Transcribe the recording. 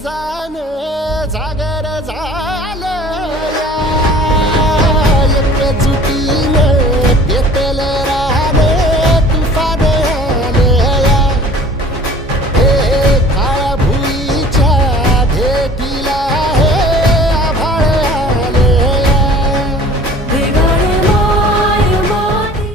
जान जागर झालं.